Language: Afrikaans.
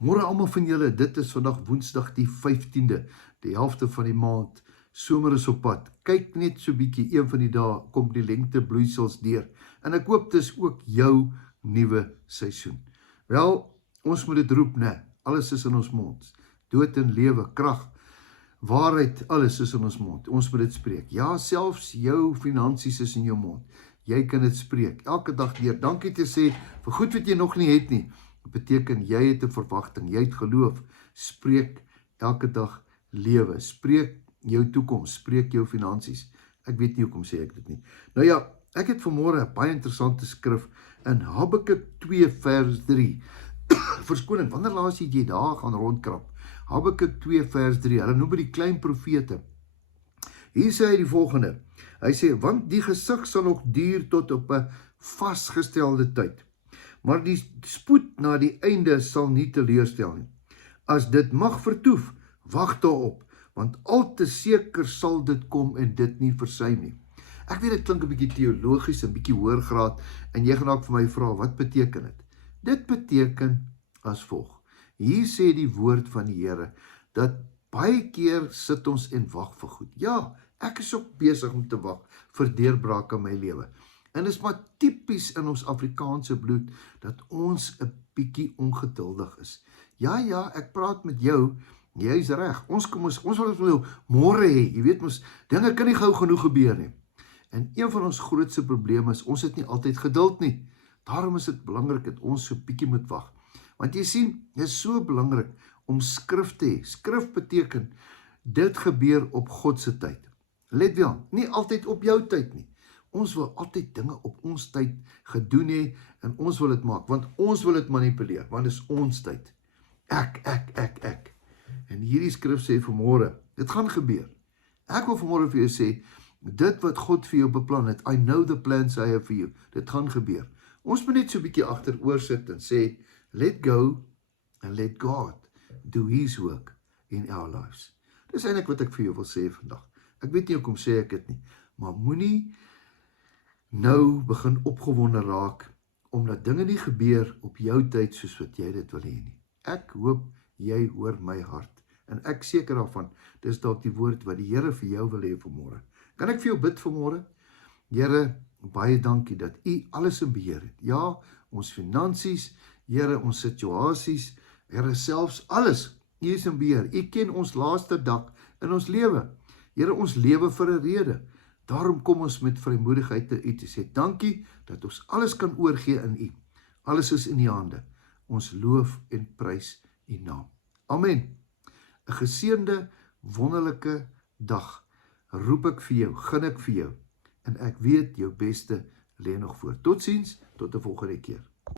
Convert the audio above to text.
Môre almal van julle, dit is vandag Woensdag die 15de, die helfte van die maand. Somer is op pad. Kyk net so bietjie, een van die dae kom die lente bloeisels deur. En ek hoop dis ook jou nuwe seisoen. Wel, ons moet dit roep, né? Alles is in ons mond. Dood en lewe, krag, waarheid, alles is in ons mond. Ons moet dit spreek. Ja, selfs jou finansies is in jou mond. Jy kan dit spreek. Elke dag deur dankie te sê vir goed wat jy nog nie het nie. Dit beteken jy het 'n verwagting, jy het geloof. Spreek elke dag lewe. Spreek jou toekoms, spreek jou finansies. Ek weet nie hoekom sê ek dit nie. Nou ja, ek het vanmôre 'n baie interessante skrif in Habakuk 2 vers 3. Verskoning, wanneer laas het jy daar gaan rondkrap? Habakuk 2 vers 3. Hulle noem dit die klein profete. Hier sê hy die volgende. Hy sê, want die gesig sal nog duur tot op 'n vasgestelde tyd. Maar die spoed na die einde sal nie teleurstel nie. As dit mag vertoef, wag daarop, want al te seker sal dit kom en dit nie versuim nie. Ek weet dit klink 'n bietjie teologies, 'n bietjie hoër graad, en jy gaan dalk vir my vra, wat beteken dit? Dit beteken as volg. Hier sê die woord van die Here, dat baie keer sit ons en wag vir goed. Ja, ek is ook besig om te wag vir deurbraak in my lewe. En dit is maar tipies in ons Afrikaanse bloed, dat ons 'n bietjie ongeduldig is. Ja, ek praat met jou, jy is reg, ons wil nou môre hê, jy weet mos, dinge kan nie gou genoeg gebeur nie. En een van ons grootste probleme is, ons het nie altyd geduld nie. Daarom is dit belangrik dat ons so bietjie moet wag. Want jy sien, dit is so belangrik om skrif te hê. Skrif beteken, dit gebeur op God se tyd. Let wel, nie altyd op jou tyd nie. Ons wil altyd dinge op ons tyd gedoen hê, en ons wil dit maak, want ons wil dit manipuleer, want dit is ons tyd. Ek. En hierdie skrif sê vanmôre, dit gaan gebeur. Ek wil vanmôre vir jou sê, dit wat God vir jou beplan het, I know the plans I have for you, dit gaan gebeur. Ons moet net so 'n bietjie agteroor sit en sê, let go and let God do his work in our lives. Dis eintlik wat ek vir jou wil sê vandag. Ek weet nie hoekom sê ek dit nie, maar moenie nou begin opgewonde raak, omdat dinge nie gebeur op jou tyd soos wat jy dit wil hê nie. Ek hoop jy hoor my hart, en ek seker daarvan, dis dalk die woord wat die Here vir jou wil hê vanmôre. Kan ek vir jou bid vanmôre? Here, baie dankie dat U alles in beheer het. Ja, ons finansies, Here, ons situasies, Here, selfs alles, U is in beheer. U ken ons laaste dag in ons lewe. Here, ons lewe vir 'n rede. Daarom kom ons met vrymoedigheid na U te sê, dankie dat ons alles kan oorgee in U. Alles is in U hande. Ons loof en prys U naam. Amen. 'n Geseënde, wonderlike dag roep ek vir jou, gun ek vir jou. En ek weet jou beste lê nog voor. Totsiens, tot 'n volgende keer.